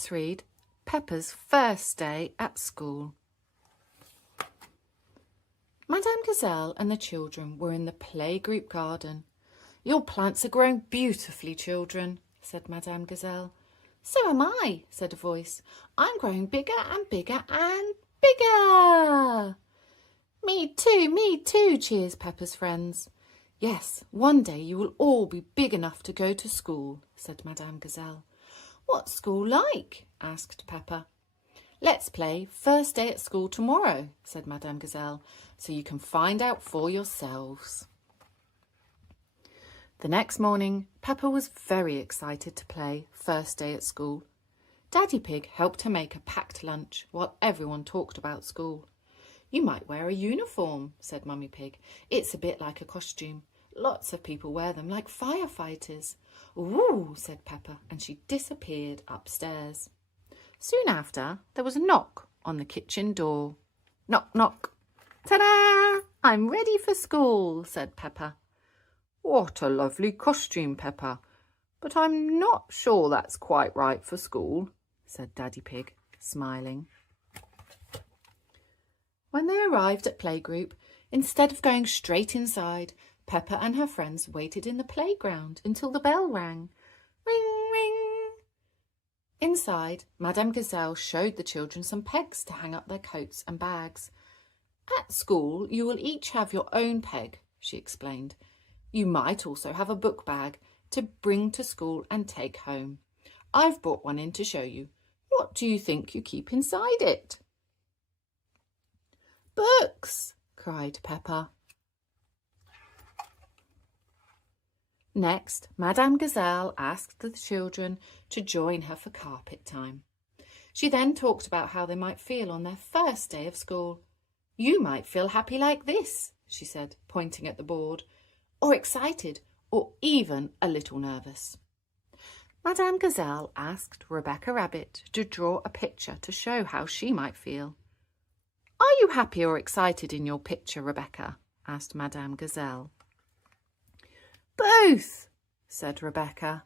let's read Peppa's first day at school. Madame Gazelle and the children were in the playgroup garden. "Your plants are growing beautifully, children," said Madame Gazelle. "So am I," said a voice. "I'm growing bigger and bigger and bigger." Me too, cheers Peppa's friends. "Yes, one day you will all be big enough to go to school," said Madame Gazelle. "What's school like?" asked Peppa. "Let's play first day at school tomorrow," said Madame Gazelle, "so you can find out for yourselves." The next morning, Peppa was very excited to play first day at school. Daddy Pig helped her make a packed lunch while everyone talked about school. "You might wear a uniform," said Mummy Pig. "It's a bit like a costume. Lots of people wear them like firefighters." "Ooh," said Peppa, and she disappeared upstairs. Soon after, there was a knock on the kitchen door. "Knock, knock." "Ta-da! I'm ready for school," said Peppa. "What a lovely costume, Peppa, but I'm not sure that's quite right for school," said Daddy Pig, smiling. When they arrived at playgroup, instead of going straight inside, Peppa and her friends waited in the playground until the bell rang. Ring, ring. Inside, Madame Gazelle showed the children some pegs to hang up their coats and bags. "At school, you will each have your own peg," she explained. "You might also have a book bag to bring to school and take home. I've brought one in to show you. What do you think you keep inside it?" "Books!" cried Peppa. Next, Madame Gazelle asked the children to join her for carpet time. She then talked about how they might feel on their first day of school. "You might feel happy like this," she said, pointing at the board, "or excited, or even a little nervous." Madame Gazelle asked Rebecca Rabbit to draw a picture to show how she might feel. "Are you happy or excited in your picture, Rebecca?" asked Madame Gazelle. "Both," said Rebecca.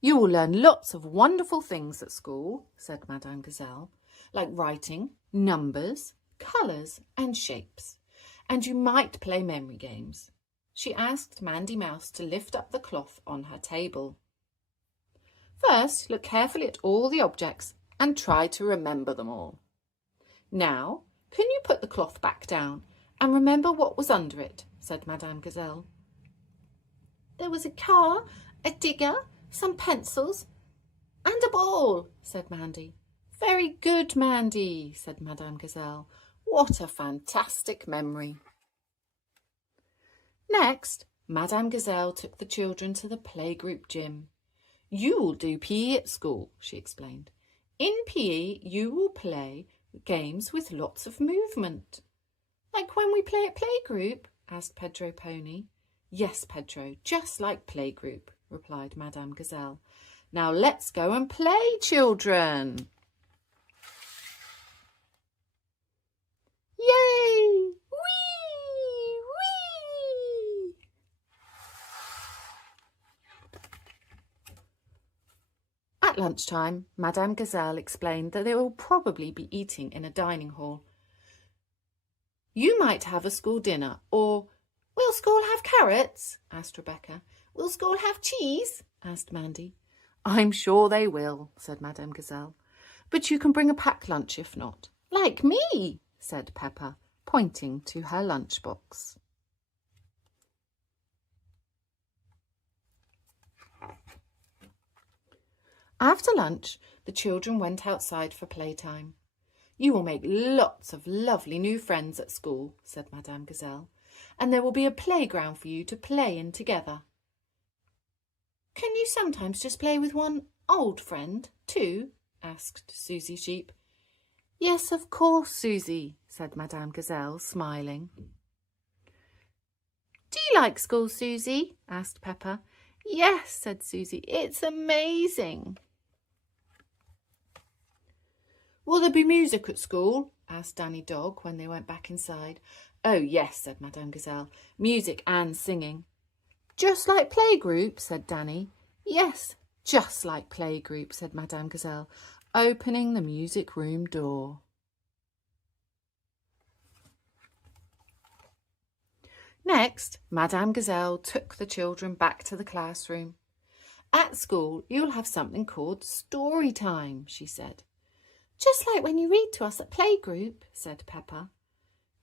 "You will learn lots of wonderful things at school," said Madame Gazelle, "like writing, numbers, colours and shapes. And you might play memory games." She asked Mandy Mouse to lift up the cloth on her table. "First, look carefully at all the objects and try to remember them all. Now, can you put the cloth back down and remember what was under it?" said Madame Gazelle. "There was a car, a digger, some pencils and a ball," said Mandy. "Very good, Mandy," said Madame Gazelle. "What a fantastic memory." Next, Madame Gazelle took the children to the playgroup gym. "You will do PE at school," she explained. "In PE, you will play games with lots of movement." "Like when we play at playgroup?" asked Pedro Pony. "Yes, Pedro, just like playgroup," replied Madame Gazelle. "Now let's go and play, children." Yay! Whee! Whee! At lunchtime, Madame Gazelle explained that they will probably be eating in a dining hall. "You might have a school dinner, or—" "Will school have carrots?" asked Rebecca. "Will school have cheese?" asked Mandy. "I'm sure they will," said Madame Gazelle. "But you can bring a packed lunch if not." "Like me," said Peppa, pointing to her lunchbox. After lunch, the children went outside for playtime. "You will make lots of lovely new friends at school," said Madame Gazelle, "and there will be a playground for you to play in together." "Can you sometimes just play with one old friend too?" asked Susie Sheep. "Yes, of course, Susie," said Madame Gazelle, smiling. "Do you like school, Susie?" asked Peppa. "Yes," said Susie, "it's amazing." "Will there be music at school?" asked Danny Dog when they went back inside. "Oh, yes," said Madame Gazelle, "music and singing." "Just like playgroup," said Danny. "Yes, Just like playgroup, said Madame Gazelle, opening the music room door. Next, Madame Gazelle took the children back to the classroom. At school, you'll have something called story time, she said. Just like when you read to us at playgroup, said Peppa.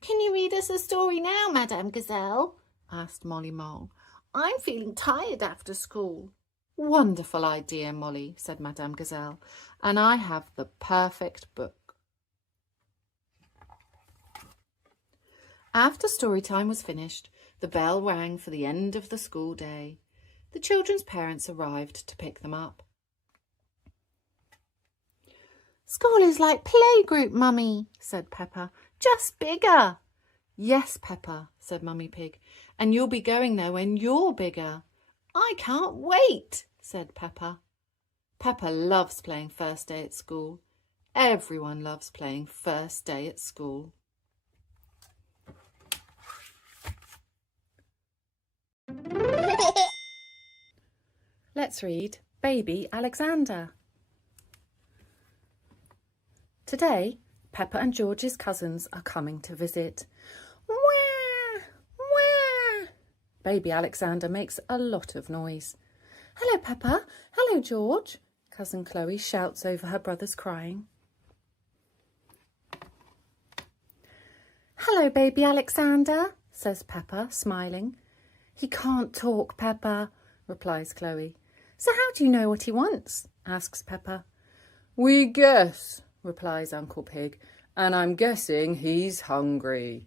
Can you read us a story now, Madame Gazelle? Asked Molly Mole. I'm feeling tired after school. Wonderful idea, Molly, said Madame Gazelle, and I have the perfect book. After story time was finished, the bell rang for the end of the school day. The children's parents arrived to pick them up. School is like playgroup, Mummy, said Peppa. Just bigger. Yes, Peppa, said Mummy Pig, and you'll be going there when you're bigger. I can't wait, said Peppa. Peppa loves playing first day at school. Everyone loves playing first day at school. Let's read Baby Alexander. Today, Peppa and George's cousins are coming to visit. Wah! Wah! Baby Alexander makes a lot of noise. Hello, Peppa. Hello, George. Cousin Chloe shouts over her brothers crying. Hello, Baby Alexander, says Peppa, smiling. He can't talk, Peppa, replies Chloe. So how do you know what he wants? Asks Peppa. We guess, replies Uncle Pig, and I'm guessing he's hungry.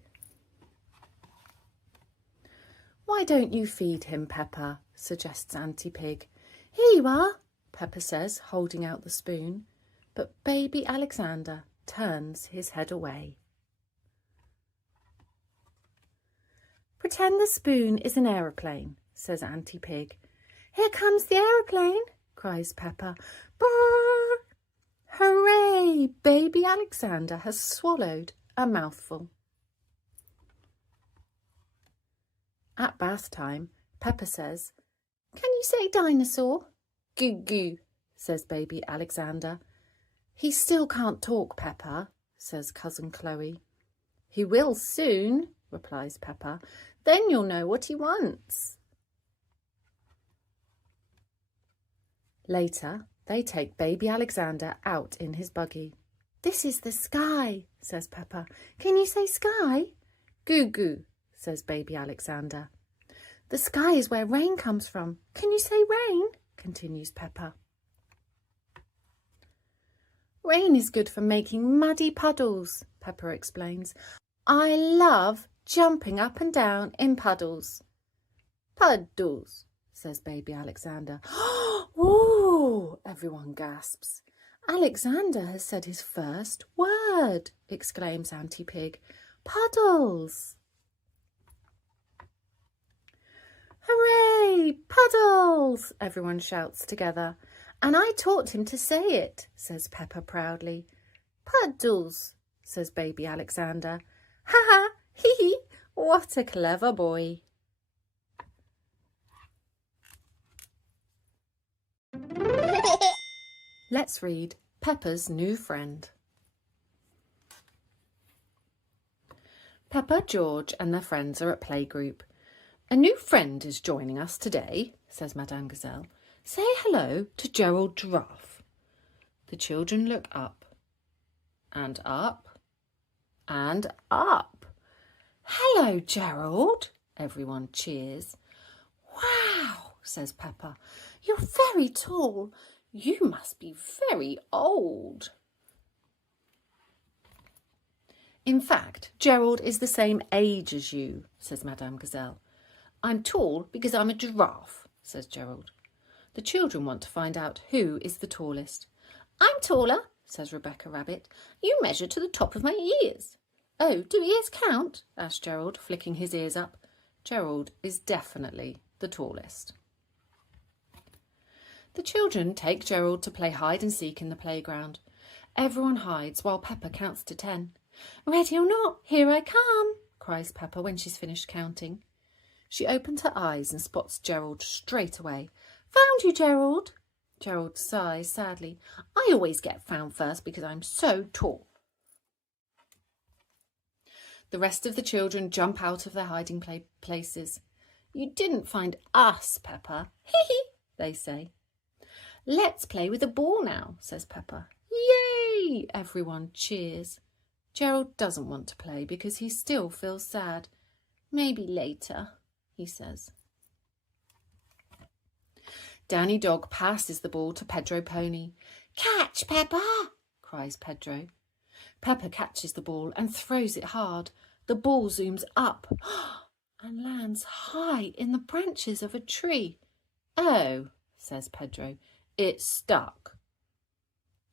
Why don't you feed him, Peppa? Suggests Auntie Pig. Here you are, Peppa says, holding out the spoon. But Baby Alexander turns his head away. Pretend the spoon is an aeroplane, says Auntie Pig. Here comes the aeroplane, cries Peppa. Brrr! Hooray! Baby Alexander has swallowed a mouthful. At bath time, Peppa says, Can you say dinosaur? Goo goo, says Baby Alexander. He still can't talk, Peppa, says Cousin Chloe. He will soon, replies Peppa. Then you'll know what he wants. Later, they take Baby Alexander out in his buggy. This is the sky, says Peppa. Can you say sky? Goo goo, says Baby Alexander. The sky is where rain comes from. Can you say rain? Continues Peppa. Rain is good for making muddy puddles, Peppa explains. I love jumping up and down in puddles. Puddles, says Baby Alexander. Ooh, everyone gasps. Alexander has said his first word, exclaims Auntie Pig. Puddles. Hooray, puddles, everyone shouts together. And I taught him to say it, says Peppa proudly. Puddles, says Baby Alexander. Ha ha, hee hee, what a clever boy. Let's read Peppa's New Friend. Peppa, George and their friends are at playgroup. A new friend is joining us today, says Madame Gazelle. Say hello to Gerald Giraffe. The children look up and up and up. Hello, Gerald, everyone cheers. Wow, says Peppa, you're very tall. You must be very old. In fact, Gerald is the same age as you, says Madame Gazelle. I'm tall because I'm a giraffe, says Gerald. The children want to find out who is the tallest. I'm taller, says Rebecca Rabbit. You measure to the top of my ears. Oh, do ears count? Asked Gerald, flicking his ears up. Gerald is definitely the tallest. The children take Gerald to play hide and seek in the playground. Everyone hides while Peppa counts to 10. Ready or not, here I come, cries Peppa when she's finished counting. She opens her eyes and spots Gerald straight away. Found you, Gerald. Gerald sighs sadly. I always get found first because I'm so tall. The rest of the children jump out of their hiding places. You didn't find us, Peppa. Hee, they say. Let's play with the ball now, says Peppa. Yay! Everyone cheers. Gerald doesn't want to play because he still feels sad. Maybe later, he says. Danny Dog passes the ball to Pedro Pony. Catch, Peppa! Cries Pedro. Peppa catches the ball and throws it hard. The ball zooms up and lands high in the branches of a tree. Oh, says Pedro, it's stuck.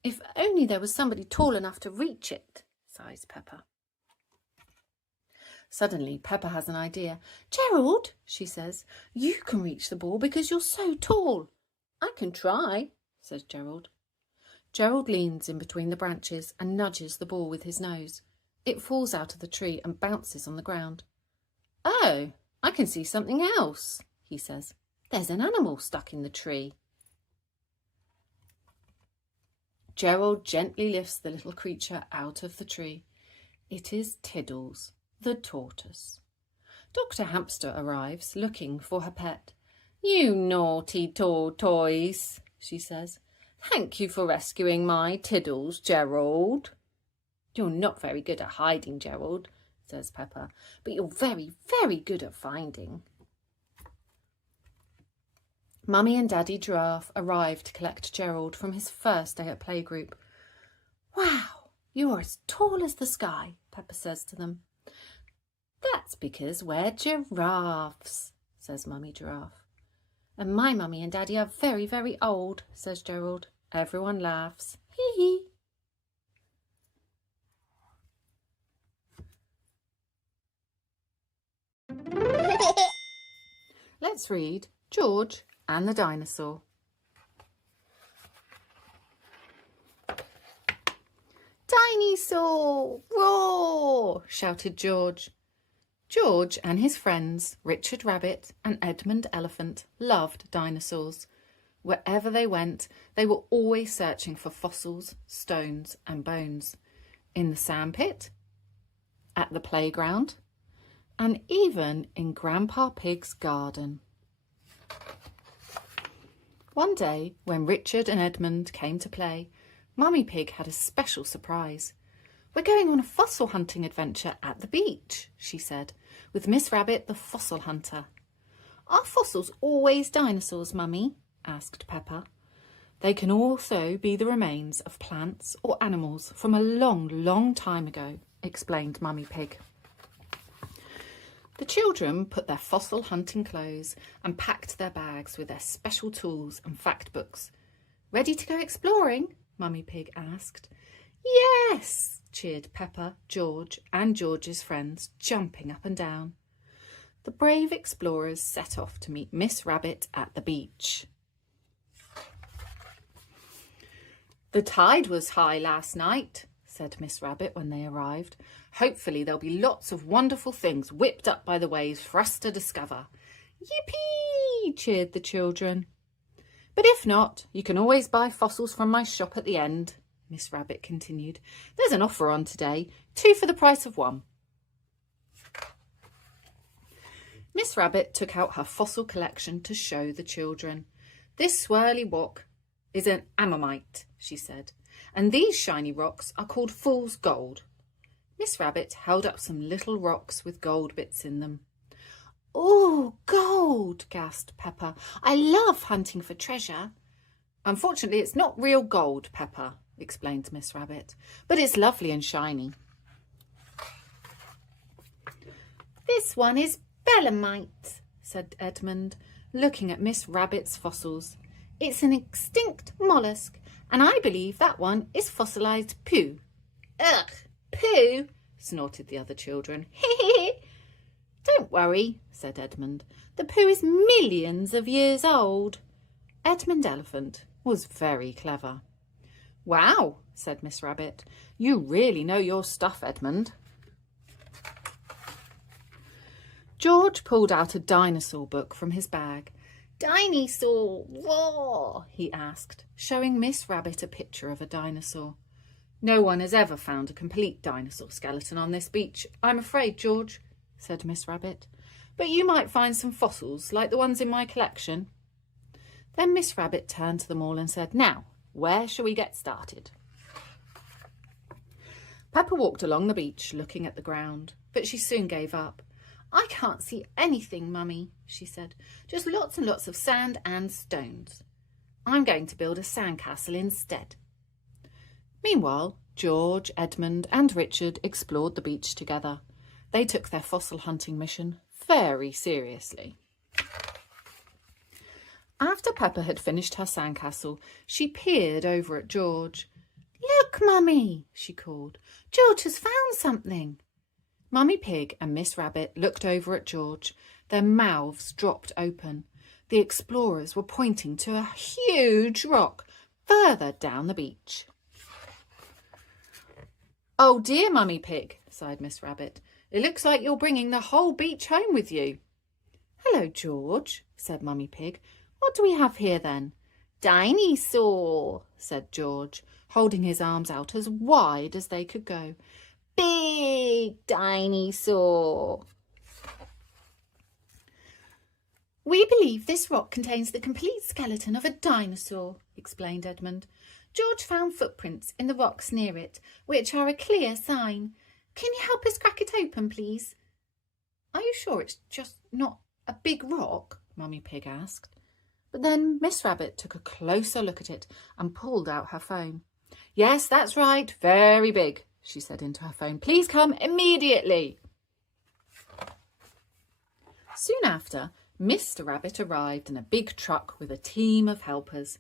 If only there was somebody tall enough to reach it, sighs Peppa. Suddenly, Peppa has an idea. Gerald, she says, you can reach the ball because you're so tall. I can try, says Gerald. Gerald leans in between the branches and nudges the ball with his nose. It falls out of the tree and bounces on the ground. Oh, I can see something else, he says. There's an animal stuck in the tree. Gerald gently lifts the little creature out of the tree. It is Tiddles, the tortoise. Dr. Hamster arrives, looking for her pet. You naughty tortoise, she says. Thank you for rescuing my Tiddles, Gerald. You're not very good at hiding, Gerald, says Peppa, but you're very, very good at finding. Mummy and Daddy Giraffe arrive to collect Gerald from his first day at playgroup. Wow, you're as tall as the sky, Peppa says to them. That's because we're giraffes, says Mummy Giraffe. And my mummy and daddy are very, very old, says Gerald. Everyone laughs. Hee hee. Let's read George and the Dinosaur. Dinosaur! Roar! Shouted George. George and his friends, Richard Rabbit and Edmund Elephant, loved dinosaurs. Wherever they went, they were always searching for fossils, stones and bones. In the sandpit, at the playground, and even in Grandpa Pig's garden. One day, when Richard and Edmund came to play, Mummy Pig had a special surprise. We're going on a fossil hunting adventure at the beach, she said, with Miss Rabbit, the fossil hunter. Are fossils always dinosaurs, Mummy? Asked Peppa. They can also be the remains of plants or animals from a long, long time ago, explained Mummy Pig. The children put their fossil hunting clothes and packed their bags with their special tools and fact books. Ready to go exploring? Mummy Pig asked. Yes, cheered Peppa, George and George's friends, jumping up and down. The brave explorers set off to meet Miss Rabbit at the beach. The tide was high last night, said Miss Rabbit when they arrived. Hopefully there'll be lots of wonderful things whipped up by the waves for us to discover. Yippee! Cheered the children. But if not, you can always buy fossils from my shop at the end, Miss Rabbit continued. There's an offer on today, 2 for the price of 1. Miss Rabbit took out her fossil collection to show the children. This swirly rock is an ammonite, she said, and these shiny rocks are called fool's gold. Miss Rabbit held up some little rocks with gold bits in them. Oh, gold, gasped Peppa. I love hunting for treasure. Unfortunately, it's not real gold, Peppa, explained Miss Rabbit, but it's lovely and shiny. This one is belemite, said Edmund, looking at Miss Rabbit's fossils. It's an extinct mollusk, and I believe that one is fossilised poo. Ugh, poo, snorted the other children. Don't worry, said Edmund. The poo is millions of years old. Edmund Elephant was very clever. Wow, said Miss Rabbit. You really know your stuff, Edmund. George pulled out a dinosaur book from his bag. Dinosaur, roar, he asked, showing Miss Rabbit a picture of a dinosaur. No one has ever found a complete dinosaur skeleton on this beach, I'm afraid, George, said Miss Rabbit. But you might find some fossils like the ones in my collection. Then Miss Rabbit turned to them all and said, Now, where shall we get started? Peppa walked along the beach looking at the ground, but she soon gave up. I can't see anything, Mummy, she said. Just lots and lots of sand and stones. I'm going to build a sandcastle instead. Meanwhile, George, Edmund and Richard explored the beach together. They took their fossil hunting mission very seriously. After Peppa had finished her sandcastle, she peered over at George. Look, Mummy, she called. George has found something. Mummy Pig and Miss Rabbit looked over at George. Their mouths dropped open. The explorers were pointing to a huge rock further down the beach. Oh dear, Mummy Pig, sighed Miss Rabbit. It looks like you're bringing the whole beach home with you. Hello, George, said Mummy Pig. What do we have here then? Dinosaur, said George, holding his arms out as wide as they could go. Big dinosaur. We believe this rock contains the complete skeleton of a dinosaur, explained Edmund. George found footprints in the rocks near it, which are a clear sign. Can you help us crack it open, please? Are you sure it's just not a big rock? Mummy Pig asked. But then Miss Rabbit took a closer look at it and pulled out her phone. Yes, that's right, very big, she said into her phone. Please come immediately. Soon after, Mr. Rabbit arrived in a big truck with a team of helpers.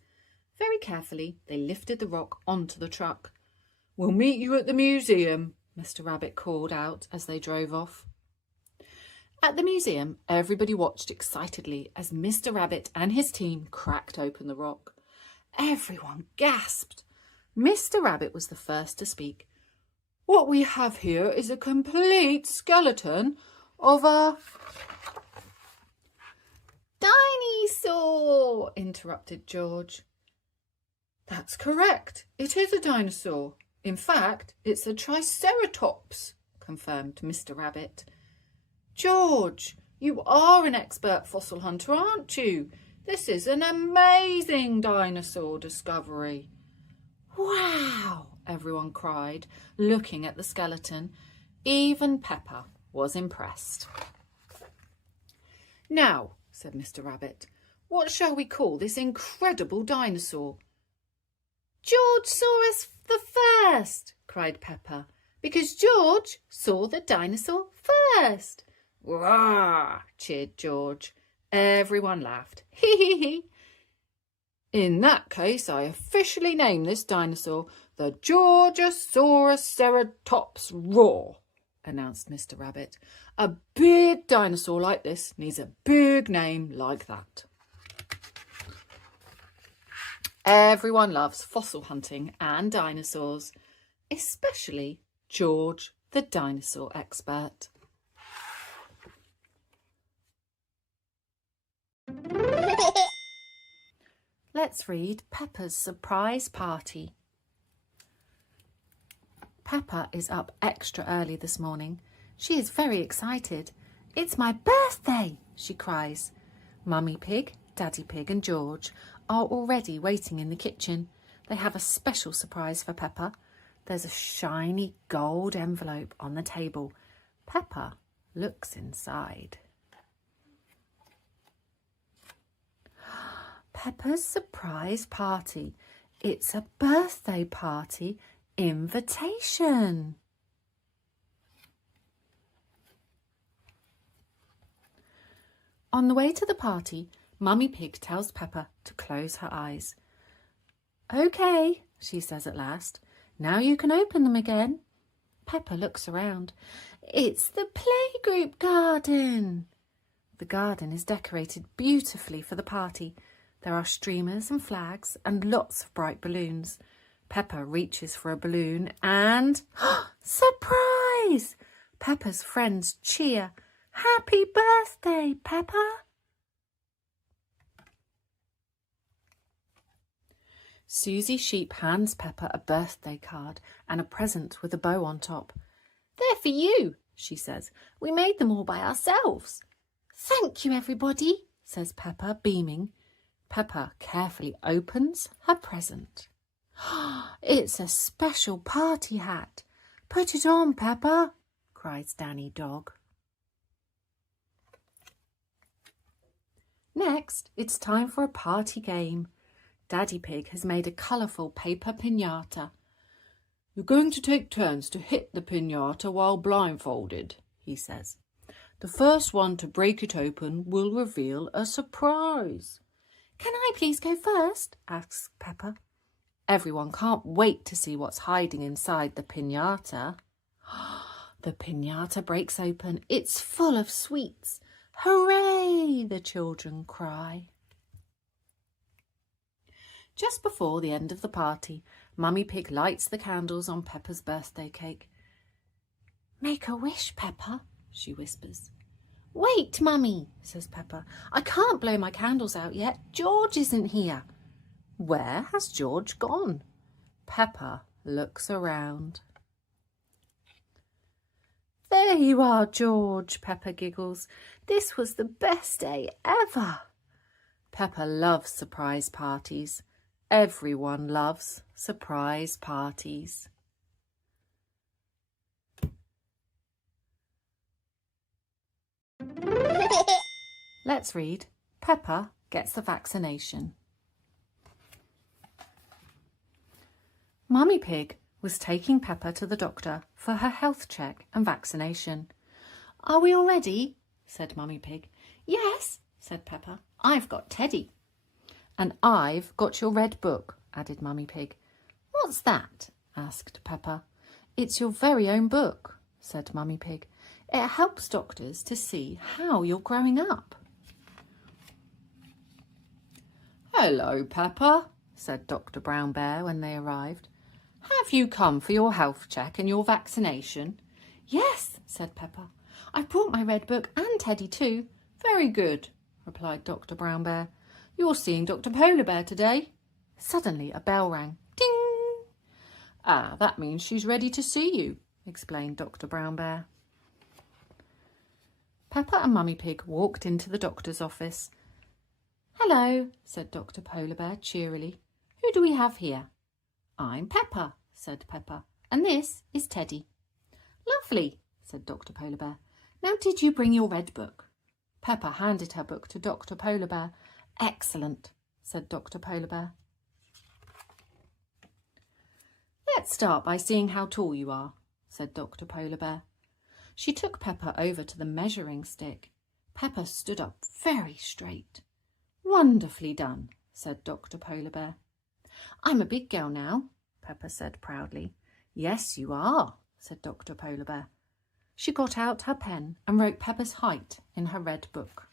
Very carefully, they lifted the rock onto the truck. We'll meet you at the museum, Mr. Rabbit called out as they drove off. At the museum, everybody watched excitedly as Mr. Rabbit and his team cracked open the rock. Everyone gasped. Mr. Rabbit was the first to speak. What we have here is a complete skeleton of a dinosaur, interrupted George. That's correct. It is a dinosaur. In fact, it's a triceratops, confirmed Mr. Rabbit. George, you are an expert fossil hunter, aren't you? This is an amazing dinosaur discovery. Wow, everyone cried, looking at the skeleton. Even Peppa was impressed. Now, said Mr. Rabbit, what shall we call this incredible dinosaur? George saw us the first, cried Peppa, because George saw the dinosaur first. Wah! Cheered George. Everyone laughed. Hee hee hee. In that case, I officially name this dinosaur the Georgosaurus roar, announced Mr. Rabbit. A big dinosaur like this needs a big name like that. Everyone loves fossil hunting and dinosaurs, especially George, the dinosaur expert. Let's read Peppa's surprise party. Peppa is up extra early this morning. She is very excited. It's my birthday, she cries. Mummy Pig, Daddy Pig and George are already waiting in the kitchen. They have a special surprise for Peppa. There's a shiny gold envelope on the table. Peppa looks inside. Peppa's surprise party. It's a birthday party invitation. On the way to the party, Mummy Pig tells Peppa to close her eyes. OK, she says at last. Now you can open them again. Peppa looks around. It's the playgroup garden. The garden is decorated beautifully for the party. There are streamers and flags and lots of bright balloons. Peppa reaches for a balloon and... surprise! Peppa's friends cheer. Happy birthday, Peppa! Susie Sheep hands Peppa a birthday card and a present with a bow on top. "They're for you," she says. "We made them all by ourselves." "Thank you, everybody," says Peppa, beaming. Peppa carefully opens her present. "It's a special party hat. Put it on, Peppa," cries Danny Dog. Next, it's time for a party game. Daddy Pig has made a colourful paper piñata. "You're going to take turns to hit the piñata while blindfolded," he says. "The first one to break it open will reveal a surprise." "Can I please go first?" asks Peppa. Everyone can't wait to see what's hiding inside the piñata. The piñata breaks open. It's full of sweets. "Hooray!" the children cry. Just before the end of the party, Mummy Pig lights the candles on Peppa's birthday cake. "Make a wish, Peppa," she whispers. "Wait, Mummy," says Peppa. "I can't blow my candles out yet. George isn't here." "Where has George gone?" Peppa looks around. "There you are, George," Peppa giggles. "This was the best day ever." Peppa loves surprise parties. Everyone loves surprise parties. Let's read Peppa Gets the Vaccination. Mummy Pig was taking Peppa to the doctor for her health check and vaccination. "Are we all ready?" said Mummy Pig. "Yes," said Peppa. "I've got Teddy." "And I've got your red book," added Mummy Pig. "What's that?" asked Peppa. "It's your very own book," said Mummy Pig. "It helps doctors to see how you're growing up." "Hello, Peppa," said Dr. Brown Bear when they arrived. "Have you come for your health check and your vaccination?" "Yes," said Peppa. "I brought my red book and Teddy too." "Very good," replied Dr. Brown Bear. "You're seeing Dr. Polar Bear today." Suddenly a bell rang. Ding! "Ah, that means she's ready to see you," explained Dr. Brown Bear. Peppa and Mummy Pig walked into the doctor's office. "Hello," said Dr. Polar Bear cheerily. "Who do we have here?" "I'm Peppa," said Peppa, "and this is Teddy." "Lovely," said Dr. Polar Bear. "Now did you bring your red book?" Peppa handed her book to Dr. Polar Bear. "Excellent," said Dr. Polar Bear. "Let's start by seeing how tall you are," said Dr. Polar Bear. She took Peppa over to the measuring stick. Peppa stood up very straight. "Wonderfully done," said Dr. Polar Bear. "I'm a big girl now," Peppa said proudly. "Yes, you are," said Dr. Polar Bear. She got out her pen and wrote Peppa's height in her red book.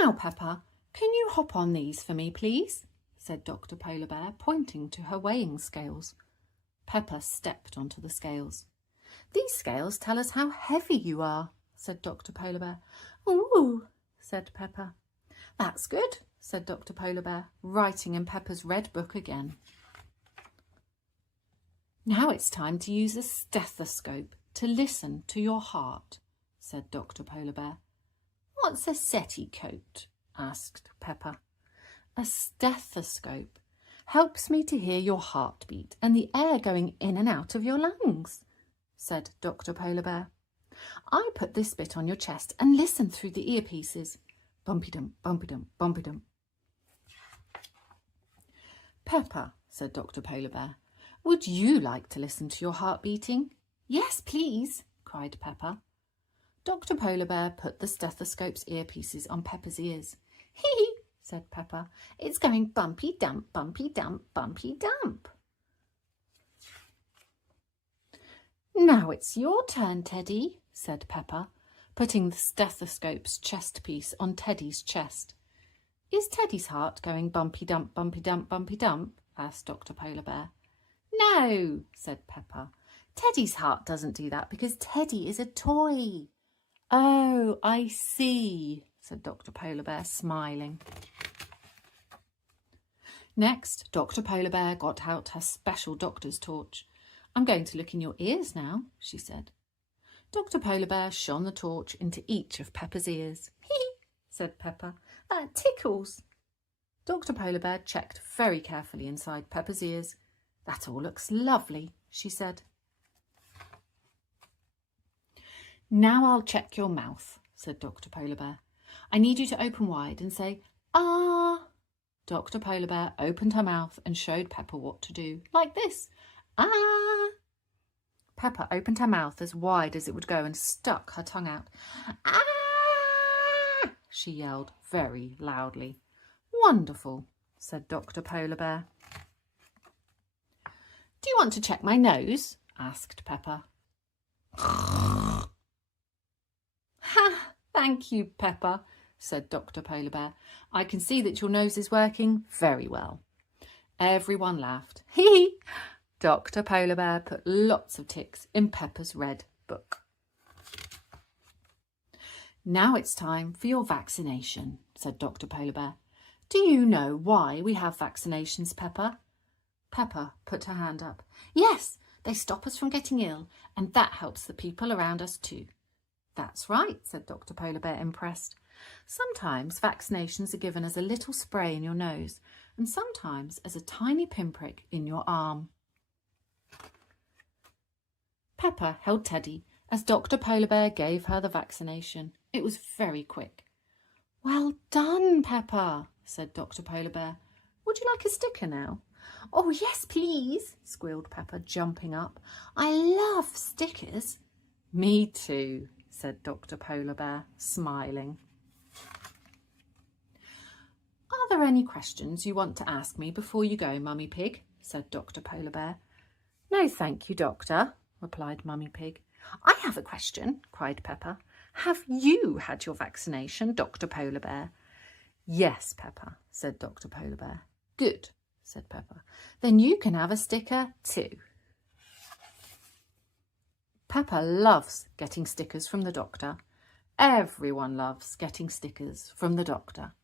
"Now, Peppa, can you hop on these for me, please?" said Dr. Polar Bear, pointing to her weighing scales. Peppa stepped onto the scales. "These scales tell us how heavy you are," said Dr. Polar Bear. "Ooh," said Peppa. "That's good," said Dr. Polar Bear, writing in Peppa's red book again. "Now it's time to use a stethoscope to listen to your heart," said Dr. Polar Bear. "What's a setticoat?" asked Peppa. "A stethoscope helps me to hear your heartbeat and the air going in and out of your lungs," said Dr. Polar Bear. "I put this bit on your chest and listen through the earpieces. Bumpy-dum, bumpy-dum, bumpy-dum." "Peppa," said Dr. Polar Bear, "would you like to listen to your heart beating?" "Yes, please," cried Peppa. Dr. Polar Bear put the stethoscope's earpieces on Peppa's ears. "Hee," said Peppa. "It's going bumpy-dump, bumpy-dump, bumpy-dump." "Now it's your turn, Teddy," said Peppa, putting the stethoscope's chest piece on Teddy's chest. "Is Teddy's heart going bumpy-dump, bumpy-dump, bumpy-dump?" asked Dr. Polar Bear. "No," said Peppa. "Teddy's heart doesn't do that because Teddy is a toy." "Oh, I see," said Dr. Polar Bear, smiling. Next, Dr. Polar Bear got out her special doctor's torch. "I'm going to look in your ears now," she said. Dr. Polar Bear shone the torch into each of Peppa's ears. "Hee," said Peppa, "that tickles." Dr. Polar Bear checked very carefully inside Peppa's ears. "That all looks lovely," she said. "Now I'll check your mouth," said Dr. Polar Bear. "I need you to open wide and say, 'Ah.'" Dr. Polar Bear opened her mouth and showed Peppa what to do, like this. "Ah." Peppa opened her mouth as wide as it would go and stuck her tongue out. "Ah!" she yelled very loudly. "Wonderful," said Dr. Polar Bear. "Do you want to check my nose?" asked Peppa. "Ha! Thank you, Peppa," said Dr. Polar Bear. "I can see that your nose is working very well." Everyone laughed. Hee! Dr. Polar Bear put lots of ticks in Peppa's red book. "Now it's time for your vaccination," said Dr. Polar Bear. "Do you know why we have vaccinations, Peppa?" Peppa put her hand up. "Yes, they stop us from getting ill, and that helps the people around us too." "That's right," said Dr. Polar Bear, impressed. "Sometimes vaccinations are given as a little spray in your nose, and sometimes as a tiny pinprick in your arm." Peppa held Teddy as Dr. Polar Bear gave her the vaccination. It was very quick. "Well done, Peppa," said Dr. Polar Bear. "Would you like a sticker now?" "Oh, yes, please," squealed Peppa, jumping up. "I love stickers." "Me too," said Dr. Polar Bear, smiling. "Are there any questions you want to ask me before you go, Mummy Pig?" said Dr. Polar Bear. "No, thank you, Doctor," replied Mummy Pig. "I have a question," cried Peppa. "Have you had your vaccination, Dr. Polar Bear?" "Yes, Peppa," said Dr. Polar Bear. "Good," said Peppa. "Then you can have a sticker too." Peppa loves getting stickers from the doctor. Everyone loves getting stickers from the doctor.